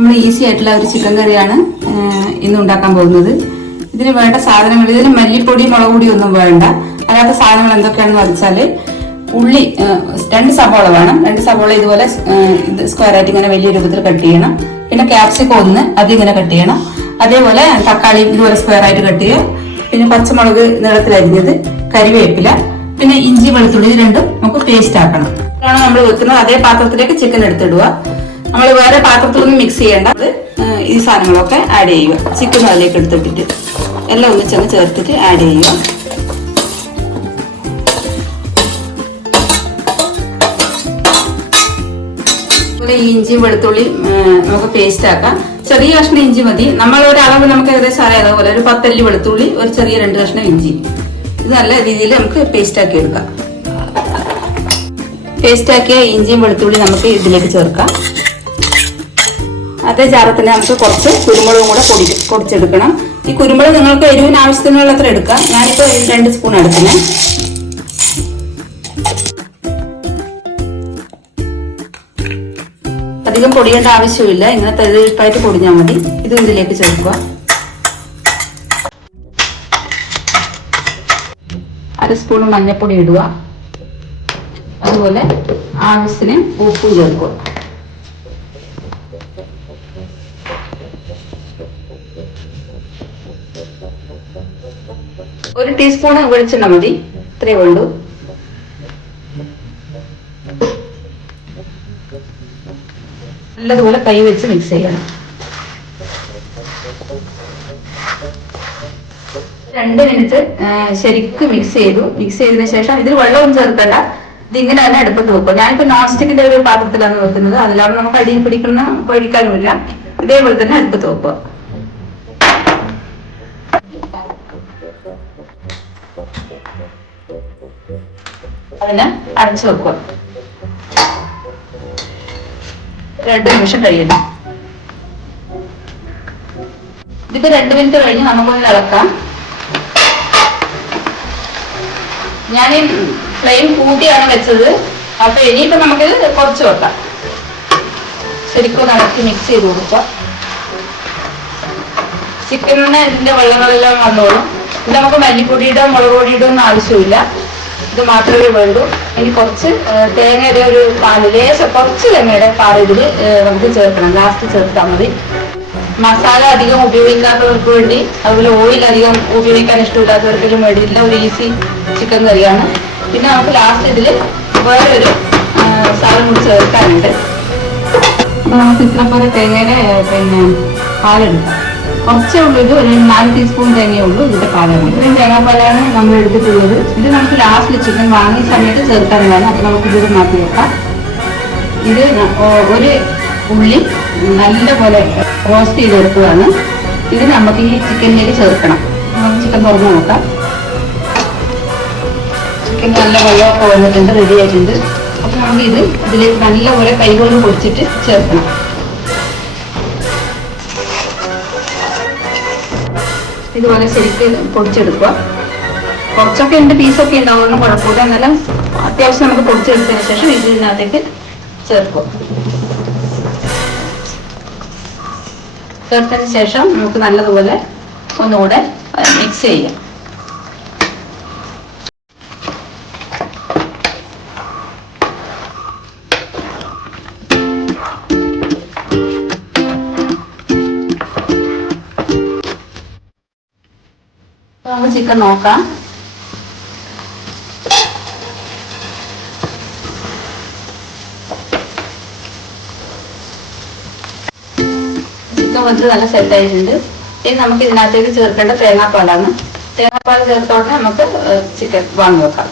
നമ്മൾ ഈസി ആയിട്ടുള്ള ഒരു ചിക്കൻ കറിയാണ് ഇന്ന് ഉണ്ടാക്കാൻ പോകുന്നത്. ഇതിന് വേണ്ട സാധനങ്ങൾ ഇതിന് മല്ലിപ്പൊടി മുളക് പൊടി ഒന്നും വേണ്ട. അല്ലാത്ത സാധനങ്ങൾ എന്തൊക്കെയാണെന്ന് വെച്ചാൽ ഉള്ളി രണ്ട് സവോള വേണം. രണ്ട് സവോള ഇതുപോലെ ഇത് സ്ക്വയർ ആയിട്ട് ഇങ്ങനെ വലിയ രൂപത്തിൽ കട്ട് ചെയ്യണം. പിന്നെ ക്യാപ്സിക്കം ഒന്ന് അത് ഇങ്ങനെ കട്ട് ചെയ്യണം. അതേപോലെ തക്കാളി ഇതുപോലെ സ്ക്വയർ ആയിട്ട് കട്ട് ചെയ്യുക. പിന്നെ പച്ചമുളക് നീളത്തിൽ അരിഞ്ഞത് കരിവേപ്പില. പിന്നെ ഇഞ്ചി വെളുത്തുള്ളി രണ്ടും നമുക്ക് പേസ്റ്റ് ആക്കണം. ഇതാണ് നമ്മൾ വെക്കുന്നത് അതേ പാത്രത്തിലേക്ക് ചിക്കൻ എടുത്തിടുക. നമ്മൾ വേറെ പാത്രത്തിലൊന്നും മിക്സ് ചെയ്യേണ്ട. അത് ഈ സാധനങ്ങളൊക്കെ ആഡ് ചെയ്യുക. ചിക്കൻ അതിലേക്ക് എടുത്തിട്ടിട്ട്. എല്ലാം ഒന്നിച്ചങ്ങ് ചേർത്തിട്ട് ആഡ് ചെയ്യുക. അതുപോലെ ഈ ഇഞ്ചിയും നമുക്ക് പേസ്റ്റ് ആക്കാം. ചെറിയ കഷ്ണം ഇഞ്ചി മതി. നമ്മൾ അളവ് നമുക്ക് ഏകദേശം അറിയാം അതുപോലെ. ഒരു പത്തല്ലി വെളുത്തുള്ളി ഒരു ചെറിയ രണ്ട് കഷ്ണം ഇഞ്ചി. ഇത് നല്ല രീതിയിൽ നമുക്ക് പേസ്റ്റ് ആക്കി എടുക്കാം. പേസ്റ്റ് ആക്കിയ ഇഞ്ചിയും വെളുത്തുള്ളി നമുക്ക് ഇതിലേക്ക് ചേർക്കാം. അതേ ജാറിൽ നമുക്ക് കുറച്ച് കുരുമുളകും കൂടെ പൊടി പൊടിച്ചെടുക്കണം. ഈ കുരുമുളക് നിങ്ങൾക്ക് എരിവിന് ആവശ്യത്തിനുള്ള അത്ര എടുക്കാം ഞാനിപ്പോൾ രണ്ട് സ്പൂൺ എടുക്കുന്നത് അധികം പൊടിയേണ്ട ആവശ്യമില്ല. ഇങ്ങനെ തെളിപ്പായിട്ട് പൊടിഞ്ഞാൽ മതി. ഇത് ഇതിലേക്ക് ചേർക്കുക. അര സ്പൂൺ മഞ്ഞൾപ്പൊടി ഇടുക. അതുപോലെ ആവശ്യത്തിന് ഉപ്പും ചേർക്കുക. ഒരു ടീസ്പൂൺ വെളിച്ചെണ്ണ മതി. ഇത്രയേ ഉള്ളൂ. നല്ലതുപോലെ കൈ വെച്ച് മിക്സ് ചെയ്യണം. രണ്ട് മിനിറ്റ് ശരിക്കും മിക്സ് ചെയ്തു. മിക്സ് ചെയ്തതിനു ശേഷം ഇതിൽ വെള്ളവും ചേർക്കണ്ട. ഇതിങ്ങനെ തന്നെ അടുപ്പത്ത് വെക്കും. ഞാനിപ്പോ നോൺ സ്റ്റിക്കിന്റെ ഒരു പാത്രത്തിലാണ് വെക്കുന്നത്. അതിലാവുമ്പോൾ നമുക്ക് അടിയിൽ പിടിക്കുന്ന പൊഴിക്കാനുമില്ല ഇതേപോലെ തന്നെ അടുപ്പത്ത് വെക്കുക. അതിനെ അടച്ചു വെക്കുക. രണ്ട് നിമിഷം കഴിയണം ഇതിപ്പോ രണ്ട് മിനിറ്റ് കഴിഞ്ഞ് നമുക്കൊന്ന് ഇളക്കാം. ഞാൻ ഈ ഫ്ലെയിം കൂട്ടിയാണ് വെച്ചത്. അപ്പൊ ഇനിയിപ്പോ നമുക്ക് കുറച്ച് വെക്കാം. ശരിക്കും ഇളക്കി മിക്സ് ചെയ്ത് കൊടുക്കാം. ഇതിന്റെ വെള്ളങ്ങളെല്ലാം വന്നോളും. നമുക്ക് മല്ലിപ്പൊടിയുടെ മുളക് പൊടിയുടെ ഒന്നും ആവശ്യമില്ല. ഇത് മാത്രമേ വേണ്ടൂ. ഇനി കുറച്ച് തേങ്ങയുടെ ഒരു പാൽ ലേശം കുറച്ച് തേങ്ങയുടെ പാൽ ഇതിൽ നമുക്ക് ചേർക്കണം. ലാസ്റ്റ് ചേർത്താൽ മതി. മസാല അധികം ഉപയോഗിക്കാത്തവർക്ക് വേണ്ടി അതുപോലെ ഓയിൽ അധികം ഉപയോഗിക്കാൻ ഇഷ്ടമില്ലാത്തവർക്കും വേണ്ടിയില്ല ഒരു ഈസി ചിക്കൻ കറിയാണ്. പിന്നെ നമുക്ക് ലാസ്റ്റ് ഇതിൽ വേറൊരു സാധനം കൂടി ചേർക്കാനുണ്ട്. നമുക്ക് ഇത്ര പോലെ തേങ്ങയുടെ പിന്നെ പാലെടുക്കാം കുറച്ചേ ഉള്ളൂ. ഇത് ഒരു നാല് ടീസ്പൂൺ തേങ്ങയേ ഉള്ളൂ. ഇതിന്റെ പാലാണ് ഇത്രയും തേങ്ങാപ്പാലാണ് നമ്മൾ എടുത്തിട്ടുള്ളത്. ഇത് നമുക്ക് ലാസ്റ്റിൽ ചിക്കൻ വാങ്ങിയ സമയത്ത് ചേർക്കാനുള്ളതാണ് അപ്പൊ നമുക്ക് ഇത് മാറ്റി വെക്കാം. ഇത് ഒരു ഉള്ളി നല്ലപോലെ റോസ്റ്റ് ചെയ്തെടുത്തതാണ്. ഇത് നമുക്ക് ഈ ചിക്കനിലേക്ക് ചേർക്കണം. ചിക്കൻ തുറന്ന് നോക്കാം. ചിക്കൻ നല്ല വെള്ളമൊക്കെ വന്നിട്ടുണ്ട് റെഡി ആയിട്ടുണ്ട്. അപ്പൊ നമുക്ക് ഇത് ഇതിലേക്ക് നല്ലപോലെ കൈകൊണ്ട് പൊടിച്ചിട്ട് ചേർക്കണം. ഇതുപോലെ ശരിക്ക് പൊടിച്ചെടുക്കുക. കുറച്ചൊക്കെ ഉണ്ട് പീസൊക്കെ ഉണ്ടാവുന്ന കുഴപ്പമില്ല. എന്നാലും അത്യാവശ്യം നമുക്ക് പൊടിച്ചെടുത്തതിന് ശേഷം ഇതിനകത്തേക്ക് ചേർക്കും. ചേർത്തതിന് ശേഷം നമുക്ക് നല്ലതുപോലെ ഒന്നുകൂടെ മിക്സ് ചെയ്യാം. നമുക്ക് ചിക്കൻ നോക്കാം. ചിക്കൻ വന്നിട്ട് നല്ല സെറ്റ് ആയിട്ടുണ്ട്. ഇനി നമുക്ക് ഇതിനകത്തേക്ക് ചേർക്കേണ്ട തേങ്ങാപ്പാലാണ്. തേങ്ങാപ്പാൽ ചേർത്തോടെ നമുക്ക് ചിക്കൻ വാങ്ങി വെക്കാം.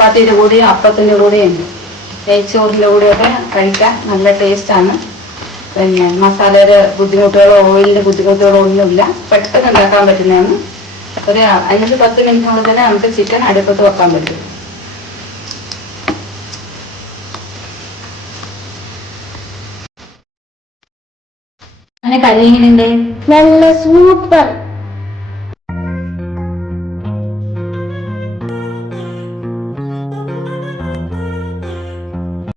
ചപ്പാത്തിയുടെ കൂടെയും അപ്പത്തിന്റെ കൂടെയും നെയ്ച്ചോറിന്റെ കൂടെയൊക്കെ കഴിക്കാൻ നല്ല ടേസ്റ്റാണ് പിന്നെ മസാലയുടെ ബുദ്ധിമുട്ടുകളോ ഓയിലിന്റെ ബുദ്ധിമുട്ടുകളോ ഒന്നുമില്ല. പെട്ടെന്ന് ഉണ്ടാക്കാൻ പറ്റുന്നതാണ്. ഒരു അഞ്ച് പത്ത് മിനിറ്റിനുള്ളിൽ തന്നെ നമുക്ക് ചിക്കൻ അടുപ്പത്ത് വെക്കാൻ പറ്റും. അങ്ങനെ നല്ല സൂപ്പർ.